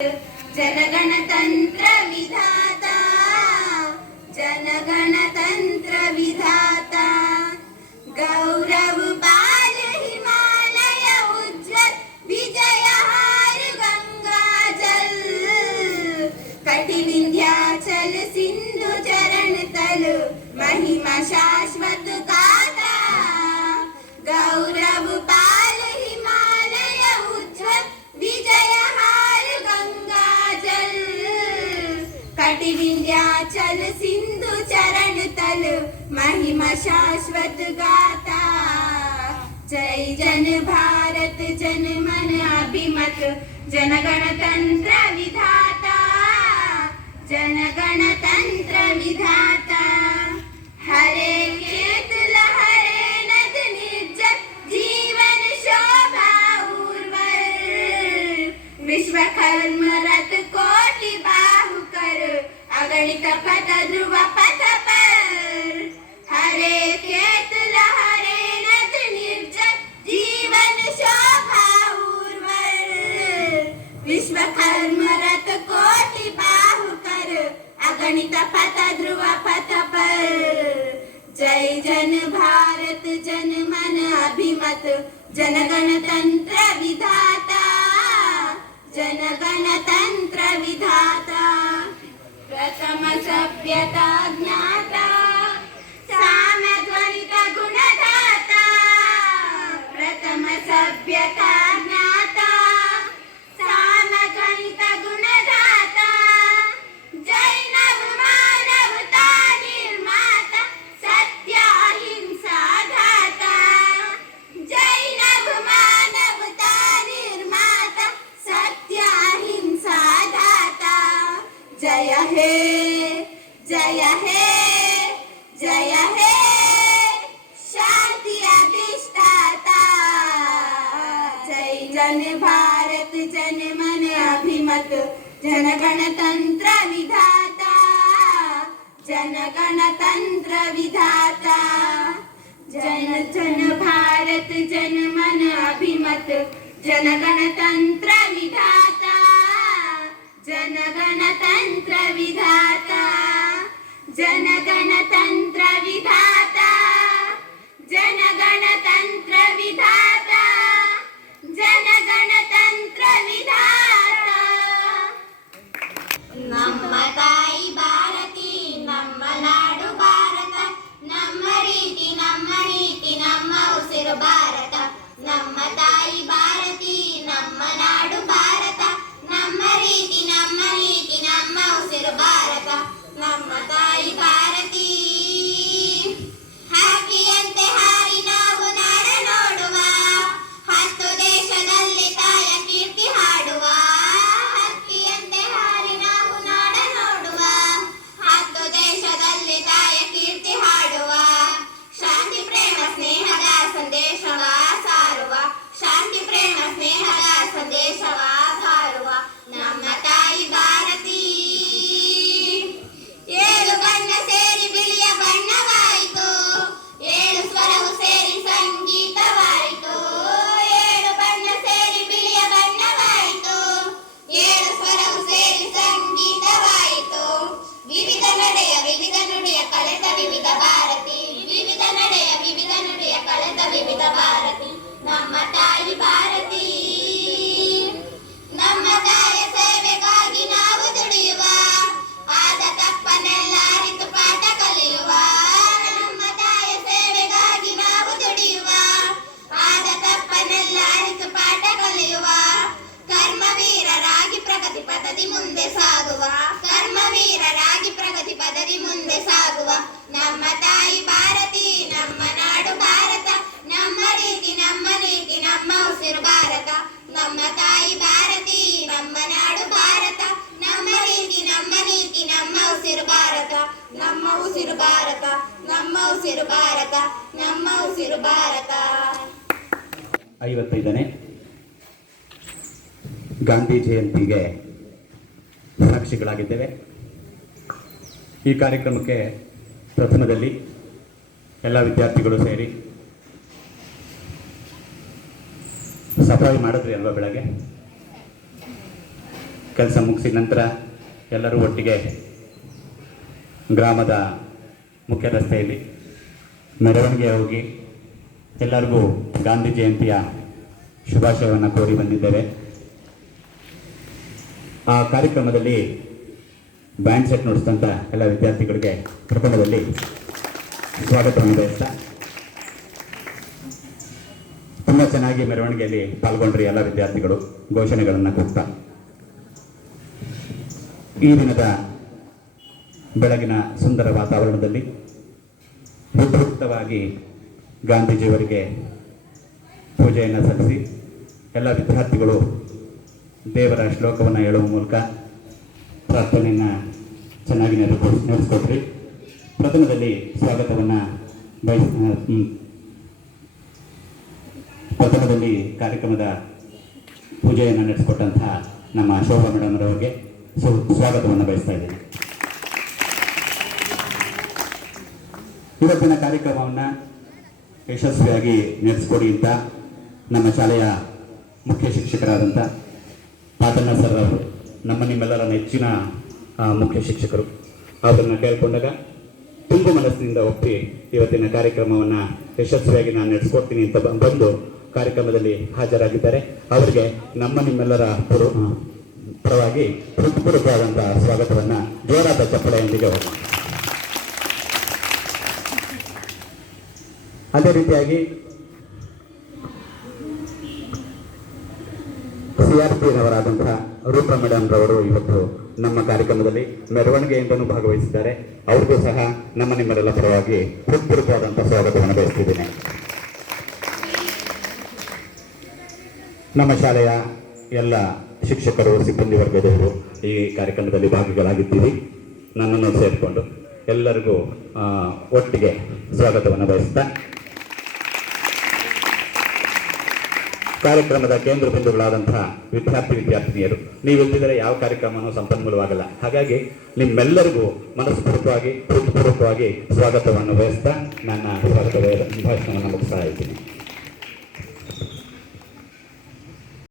जनगणतंत्र विधाता, जनगणतंत्र विधाता, गौरव बाल हिमालय उज्ज्वल विजयहार गंगा जल, कटि विंध्याचल सिंधु चरण तल महिमा शाश्वत गाथा, गौरव बाल हिमालय उज्ज्वल विजयहार गंगा जल, कटि विंध्याचल सिंधु चरण तल महिमा शाश्वत गाथा। जय जन भारत जन मन अभिमत, जनगणतंत्र विधाता, जनगणतंत्र विधाता। हरे केत लहरे नद निर्जल जीवन शोभा उर्वर, विश्वकर्म रथ कोटि बाहुकर अगणित पथ ध्रुव पथ पर। हरे केत लहरे नद निर्जल जीवन शोभा उर्वर, विश्वकर्म रथ कोटि बाहुकर अगणित पथ ध्रुव पथ पर। जय जन भारत जन मन अभिमत, जनगणतंत्र विधाता, जनगणतंत्र विधाता। प्रथम सभ्यता ज्ञाता, सामध्वनित गुणदाता, प्रथम सभ्यता ज्ञाता, सामध्वनित गुणदाता। जैनव मानवता निर्माता, सत्य अहिंसा धाता, जैनव मानवता निर्माता, सत्य अहिंसा धाता। जय हे जय हे जय हे शांति अधिष्ठाता। जय जन भारत जन मन अभिमत, जनगणतंत्र विधाता, जनगणतंत्र विधाता। जन जन भारत जन मन अभिमत, जनगणतंत्र विधाता, जनगणतंत्र विधाता, जनगणतंत्र विधाता, जनगणतंत्र विधाता, जनगणतंत्र विधाता। ನಮ್ಮ ತಾಯಿ ಭಾರತಿ, ನಮ್ಮ ನಾಡು ಭಾರತ, ನಮ್ಮ ರೀತಿ ನಮ್ಮ ನೀತಿ, ನಮ್ಮ ಉಸಿರು ಭಾರತ. ನಮ್ಮ ತಾಯಿ ಭಾರತಿ, ನಮ್ಮ ನಾಡು ಭಾರತ, ನಮ್ಮ ರೀತಿ ನಮ್ಮ ನೀತಿ, ನಮ್ಮ ಉಸಿರು ಭಾರತ. ನಮ್ಮ ತಾಯಿ ಭಾರತಿ ಹಕ್ಕಿಯಂತೆ ಹಾರಿ ನಾವು ನಾಡ ನೋಡುವ, 10 ದೇಶದಲ್ಲಿ ತಾಯ ಕೀರ್ತಿ ಹಾಡುವ. ಹಕ್ಕಿಯಂತೆ ಹಾರಿ ನಾವು ನಾಡ ನೋಡುವ, 10 ದೇಶದಲ್ಲಿ ತಾಯ ಕೀರ್ತಿ ಹಾಡುವ. ಶಾಂತಿ ಪ್ರೇಮ ಸ್ನೇಹದ ಸಂದೇಶವ ಸಾರುವ, ಶಾಂತಿ ಪ್ರೇಮ ಸ್ನೇಹದ ಸಂದೇಶವ ಸಾರುವ ನಮ್ಮ ತಾಯಿ ಭಾರತಿ. 7 ಬಣ್ಣ ಸೇರಿ ಬಿಳಿಯ ಬಣ್ಣವಾಯಿತು, 7 ಸ್ವರವು ಸೇರಿ ಸಂಗೀತವಾಯಿತು. 7 ಬಣ್ಣ ಸೇರಿ ಬಿಳಿಯ ಬಣ್ಣವಾಯಿತು, 7 ಸ್ವರವು ಸೇರಿ ಸಂಗೀತವಾಯಿತು. ವಿವಿಧ ನಡೆಯ ವಿವಿಧ ನುಡಿಯ ಕಲೆತ ವಿವಿಧ ಭಾರತಿ, ವಿವಿಧ ನಡೆಯ ವಿವಿಧ ನುಡಿಯ ಕಲೆತ ವಿವಿಧ ಭಾರತಿ ನಮ್ಮ ತಾಯಿ ಭಾರತಿ. ನಮ್ಮ ತಾಯಿಯ ಸೇವೆಗಾಗಿ ನಾವು ದುಡಿಯುವ, ಆದ ತಪ್ಪನೆಲ್ಲ ಅರಿತು ಪಾಠ ಕಲಿಯುವ. ನಮ್ಮ ತಾಯಿಯ ಸೇವೆಗಾಗಿ ನಾವು ದುಡಿಯುವ, ಆದ ತಪ್ಪನೆಲ್ಲ ಅರಿತು ಪಾಠ ಕಲಿಯುವ. ಕರ್ಮವೀರರಾಗಿ ಪ್ರಗತಿ ಪಥದಿ ಮುಂದೆ ಸಾಗುವ, ಕರ್ಮವೀರರಾಗಿ ಪ್ರಗತಿ ಪಥದಿ ಮುಂದೆ ಸಾಗುವ ನಮ್ಮ ತಾಯಿ ಭಾರತಿ. ನಮ್ಮ ನಾಡು ಭಾರತ, ನಮ್ಮ ರೀತಿ ನಮ್ಮ ನೀತಿ, ನಮ್ಮ ಉಸಿರು ಭಾರತ. ನಮ್ಮ ತಾಯಿ ಭಾರತಿ, ನಮ್ಮ ನಾಡು ಭಾರತ, ನಮ್ಮ ರೀತಿ ನಮ್ಮ ನೀತಿ, ನಮ್ಮ ಉಸಿರು ಭಾರತ. ನಮ್ಮ ಉಸಿರು ಭಾರತ, ನಮ್ಮ ಉಸಿರು ಭಾರತ, ನಮ್ಮ ಉಸಿರು ಭಾರತ. 55ನೇ ಗಾಂಧಿ ಜಯಂತಿಗೆ ಸಾಕ್ಷಿಗಳಾಗಿದ್ದೇವೆ. ಈ ಕಾರ್ಯಕ್ರಮಕ್ಕೆ ಪ್ರಥಮದಲ್ಲಿ ಎಲ್ಲ ವಿದ್ಯಾರ್ಥಿಗಳು ಸೇರಿ ಸಫಾಯಿ ಮಾಡಿದ್ರಿ ಅಲ್ವಾ ಬೆಳಗ್ಗೆ? ಕೆಲಸ ಮುಗಿಸಿದ ನಂತರ ಎಲ್ಲರೂ ಒಟ್ಟಿಗೆ ಗ್ರಾಮದ ಮುಖ್ಯ ರಸ್ತೆಯಲ್ಲಿ ಮೆರವಣಿಗೆ ಹೋಗಿ ಎಲ್ಲರಿಗೂ ಗಾಂಧಿ ಜಯಂತಿಯ ಶುಭಾಶಯವನ್ನು ಕೋರಿ ಬಂದಿದ್ದೇವೆ. ಆ ಕಾರ್ಯಕ್ರಮದಲ್ಲಿ ಬ್ಯಾಂಡ್ ಸೆಟ್ ನುಡಿಸಿದಂಥ ಎಲ್ಲ ವಿದ್ಯಾರ್ಥಿಗಳಿಗೆ ಪ್ರಥಮದಲ್ಲಿ ಸ್ವಾಗತವನ್ನು ಬಯಸ್ತಾ, ತುಂಬ ಚೆನ್ನಾಗಿ ಮೆರವಣಿಗೆಯಲ್ಲಿ ಪಾಲ್ಗೊಂಡ್ರಿ ಎಲ್ಲ ವಿದ್ಯಾರ್ಥಿಗಳು ಘೋಷಣೆಗಳನ್ನು ಕೂಗ್ತಾ. ಈ ದಿನದ ಬೆಳಗಿನ ಸುಂದರ ವಾತಾವರಣದಲ್ಲಿ ಉಪಯುಕ್ತವಾಗಿ ಗಾಂಧೀಜಿಯವರಿಗೆ ಪೂಜೆಯನ್ನು ಸಲ್ಲಿಸಿ ಎಲ್ಲ ವಿದ್ಯಾರ್ಥಿಗಳು ದೇವರ ಶ್ಲೋಕವನ್ನು ಹೇಳುವ ಮೂಲಕ ಪ್ರಾರ್ಥನೆಯನ್ನು ಚೆನ್ನಾಗಿ ನಡೆಸಿಕೊಟ್ರಿ. ಪ್ರಥಮದಲ್ಲಿ ಸ್ವಾಗತವನ್ನು ಪ್ರಥಮದಲ್ಲಿ ಕಾರ್ಯಕ್ರಮದ ಪೂಜೆಯನ್ನು ನಡೆಸಿಕೊಟ್ಟಂತಹ ನಮ್ಮ ಶೋಭಾ ಮೇಡಮ್ರವರಿಗೆ ಸ್ವಾಗತವನ್ನು ಬಯಸ್ತಾ ಇದ್ದೇನೆ. ಇವತ್ತಿನ ಕಾರ್ಯಕ್ರಮವನ್ನು ಯಶಸ್ವಿಯಾಗಿ ನಡೆಸಿಕೊಡಿ ಅಂತ ನಮ್ಮ ಶಾಲೆಯ ಮುಖ್ಯ ಶಿಕ್ಷಕರಾದಂಥ ಪಾತಣ್ಣ ಸರ್ ಅವರು, ನಿಮ್ಮೆಲ್ಲರ ನೆಚ್ಚಿನ ಮುಖ್ಯ ಶಿಕ್ಷಕರು, ಅವರನ್ನು ಕೇಳಿಕೊಂಡಾಗ ತುಂಬ ಮನಸ್ಸಿನಿಂದ ಒಪ್ಪಿ ಇವತ್ತಿನ ಕಾರ್ಯಕ್ರಮವನ್ನು ಯಶಸ್ವಿಯಾಗಿ ನಾನು ನಡೆಸ್ಕೊಡ್ತೀನಿ ಅಂತ ಬಂದು ಕಾರ್ಯಕ್ರಮದಲ್ಲಿ ಹಾಜರಾಗಿದ್ದಾರೆ. ಅವರಿಗೆ ನಿಮ್ಮೆಲ್ಲರ ಪರವಾಗಿ ಹೃತ್ಪೂರ್ವಕವಾದಂಥ ಸ್ವಾಗತವನ್ನು ಜೋರಾದ ಚಪ್ಪಳೆಯೊಂದಿಗೆ. ಅದೇ ರೀತಿಯಾಗಿ CRPನವರಾದಂತಹ ರೂಪಾ ಮೇಡಮ್ ರವರು ಇವತ್ತು ನಮ್ಮ ಕಾರ್ಯಕ್ರಮದಲ್ಲಿ ಮೆರವಣಿಗೆಯಿಂದಲೂ ಭಾಗವಹಿಸಿದ್ದಾರೆ. ಅವ್ರಿಗೂ ಸಹ ನಿಮ್ಮೆಲ್ಲರ ಪರವಾಗಿ ಹೃತ್ಪೂರ್ವಕವಾದಂಥ ಸ್ವಾಗತವನ್ನು ಬಯಸ್ತಿದ್ದೇನೆ. ನಮ್ಮ ಶಾಲೆಯ ಎಲ್ಲ ಶಿಕ್ಷಕರು, ಸಿಬ್ಬಂದಿ ವರ್ಗದವರು ಈ ಕಾರ್ಯಕ್ರಮದಲ್ಲಿ ಭಾಗಿಗಳಾಗಿದ್ದೀವಿ. ನನ್ನನ್ನು ಸೇರಿಕೊಂಡು ಎಲ್ಲರಿಗೂ ಒಟ್ಟಿಗೆ ಸ್ವಾಗತವನ್ನು ಬಯಸ್ತಾ, ಕಾರ್ಯಕ್ರಮದ ಕೇಂದ್ರ ಬಿಂದುಗಳಾದಂತಹ ವಿದ್ಯಾರ್ಥಿನಿಯರು, ನೀವಿಲ್ಲದಿದ್ದರೆ ಯಾವ ಕಾರ್ಯಕ್ರಮವೂ ಸಂಪನ್ಮೂಲವಾಗಲ್ಲ. ಹಾಗಾಗಿ ನಿಮ್ಮೆಲ್ಲರಿಗೂ ಮನಸ್ಪೂರ್ವಕವಾಗಿ ಹೃತ್ಪೂರ್ವಕವಾಗಿ ಸ್ವಾಗತವನ್ನು ಬಯಸ್ತಾ ನನ್ನ ಸ್ವಾಗತ ಭಾಷಣವನ್ನು ಮುಗಿಸ್ತಾ ಇದ್ದೀನಿ.